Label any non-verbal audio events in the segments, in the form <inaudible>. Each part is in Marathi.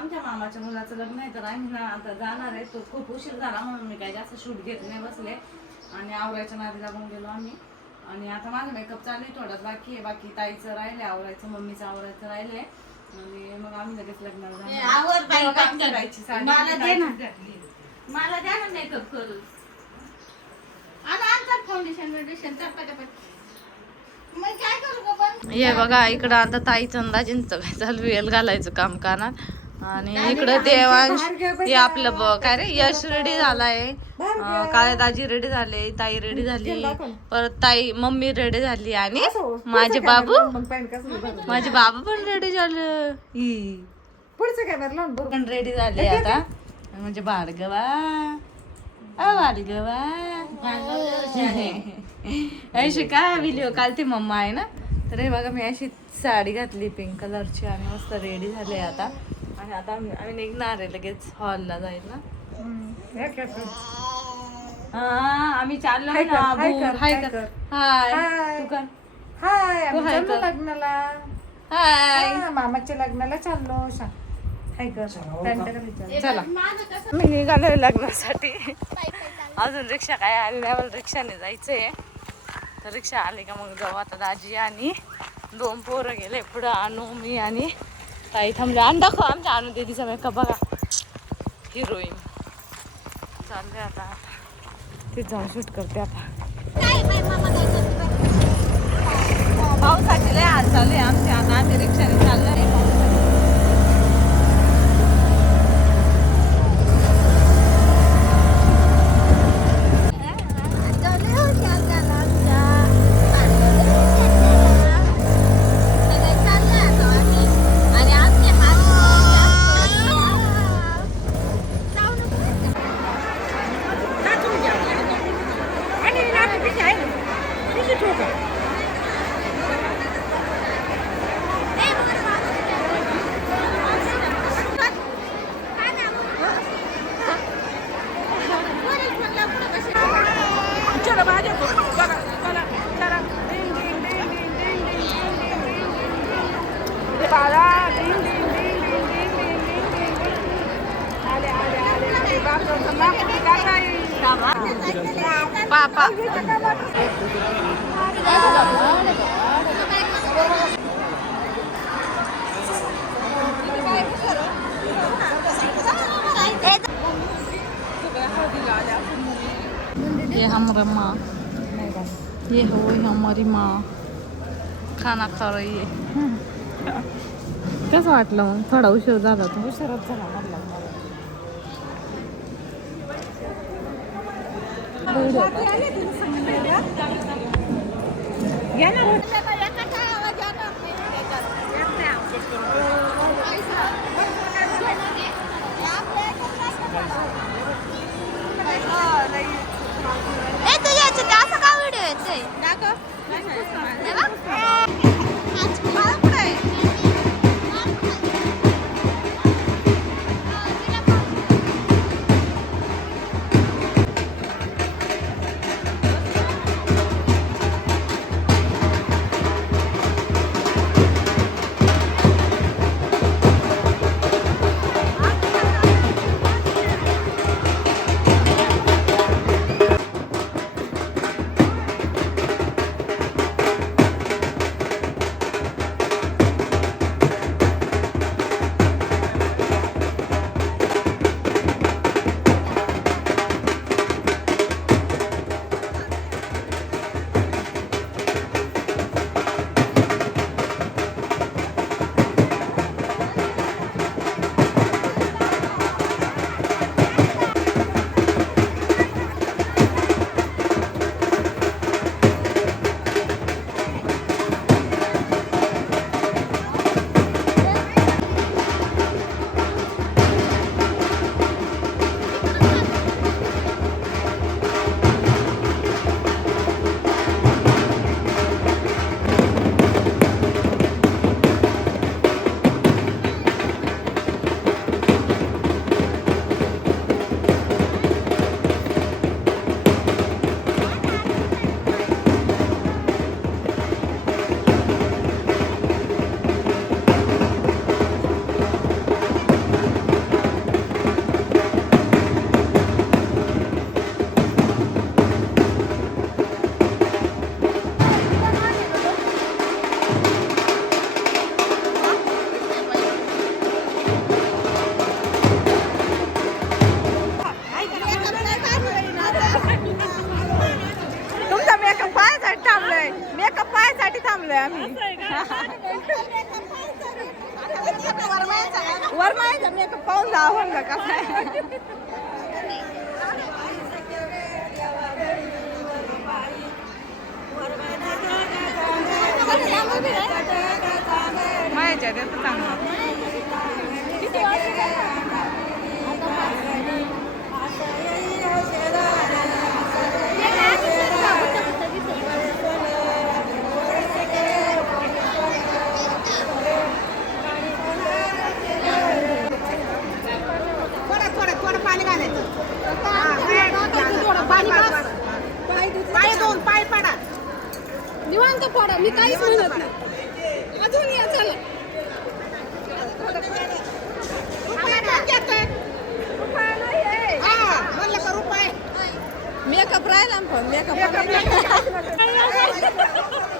आमच्या मामाच्या मुलाचं लग्न आहे तर आम्ही ना आता जाणार आहे. तो खूप उशीर झाला म्हणून मी काही जास्त शूट घेत नाही बसले. आणि आवरायच्या नादी लागून गेलो आम्ही. आणि आता माझा मेकअप चालू आहे थोडाच बाकी आहे. बाकी ताईचं राहिलंय आवरायचं मम्मीचं आवरायचं राहिलंय. आणि मग आम्ही लगेच लग्नाला जाणार. आवर बाई तेव्हा काय पटकन. करायची साडी मला द्या ना. मेकअप करून. काय हे बघा इकडं आता ताईचं अंदाजींचं काय चालू वेल घालायचं काम कानात आणि इकडं देवांश हे आपलं ब- काय रे यश रेडी झालाय. काळे दाजी रेडी झाले ताई रेडी झाली. परत ताई मम्मी रेडी झाली आणि माझे बाबू? माझे बाबा पण रेडी झाले. पण रेडी झाले आता. म्हणजे भार्गवा. भार्गवा. अशी काय व्हिडिओ कालते मम्मा आहे ना? तर हे बघा मी अशी साडी घातली पिंक कलरची आणि मस्त रेडी झाले आता. आणि आता आम्ही आम्ही निघणार आहे लगेच हॉलला जायला. हा आम्ही चाललो हाय ना कर, हाय. कर, हाय हाय कर. कर. हाय. हाय. तू कर. हाय आम्ही तू हाय चाललो कर. लग्नाला. हाय. हा, मामाच्या लग्नाला चाललो सांग हाय कर. त्यांच्याकडे विचार. चला. माझं कसं मी निघालोय लग्नासाठी. अजून रिक्षा काय आली नाही मला रिक्षाने जायचंय. तर रिक्षा आली का मग जाऊ आता दाजी आणि दोन पोरं गेले पुढं आणू मी आणि ताई थांबले आणि दाखव आमच्या आणू दिदीचा मेकअप बघा. हिरोईन चालले आता. ते जाऊन शूट करते आता. पावसाचे लय हाल चालू आहे आमचे आता आम्ही रिक्षाने चाललोय पापा ये हमारा माँ ये हो हमारी माँ। खाना खा रही है। कसं वाटलं मग? थोडा उशीर झाला तो. उशिराच झाला मला लग्नाला. तुझ्या वर माहीत मी आता पाहून जावं का काय माझ्या तर चांगलं. निवांत पडा मी काहीच म्हणत नाही. अजून या चला. मेकअप राहिला पण मेकअप <laughs>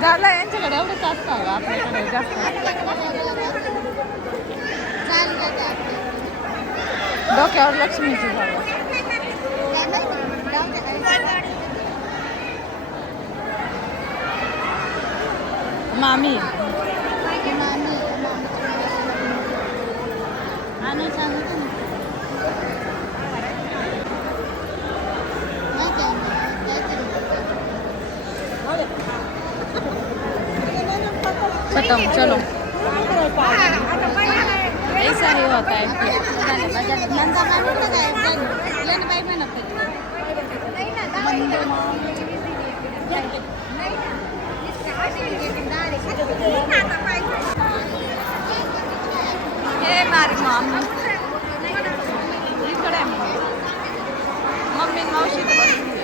झालं यांच्याकडे एवढं जास्त का आपल्याकडे जास्त डोक्यावर लक्ष्मीची झाडं मामी. खत्म चलो. ऐसा ही होता है। हे मारी मामी। इकडे मम्मी मावशी तर बसली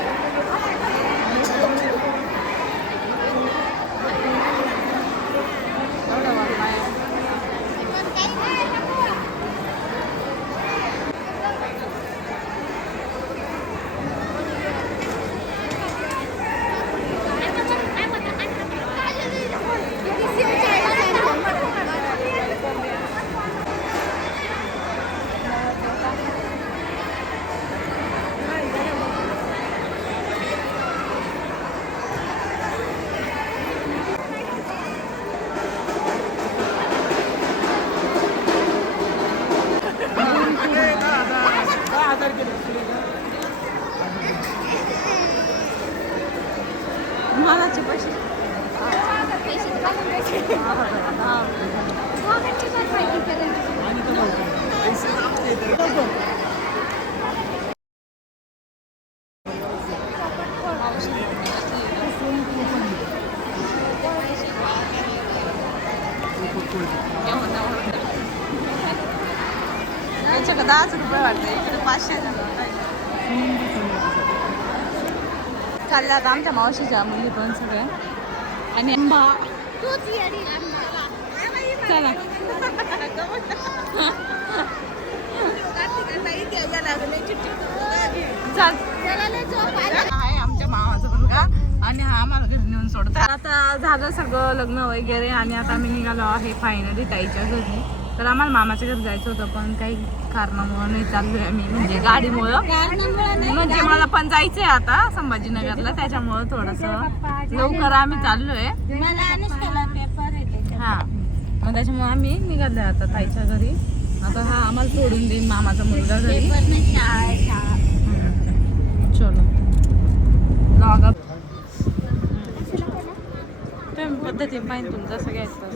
एवढं वाट नाही. मालाचे पैसे यांच्याकडे दहाच रुपये वाटते. इकडे पाचशे चालल्या आता आमच्या मावशीच्या मुली पण सगळ्या आणि आंबा. चला. आहे आमच्या मामाचा मुलगा आणि हा आम्हाला घरी नेऊन सोडतो आता झालं सगळं लग्न वगैरे आणि आता आम्ही निघालो आहे फायनली ताईच्या घरी. तर आम्हाला मामाच्या घरी जायचं होतं पण काही कारणामुळे नाही चाललोय आम्ही. म्हणजे गाडीमुळं. म्हणजे मला पण जायचंय आता संभाजीनगरला त्याच्यामुळं थोडस लवकर आम्ही चाललोय. हा. मग त्याच्यामुळे आम्ही निघालोय आता ताईच्या घरी. आता हा आम्हाला सोडून देईन मामाचा मुलगा घरी. चलो. तुम्ही पद्धती पाहिजे तुमचं जसं घ्यायचं.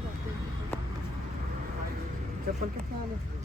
pero ¿por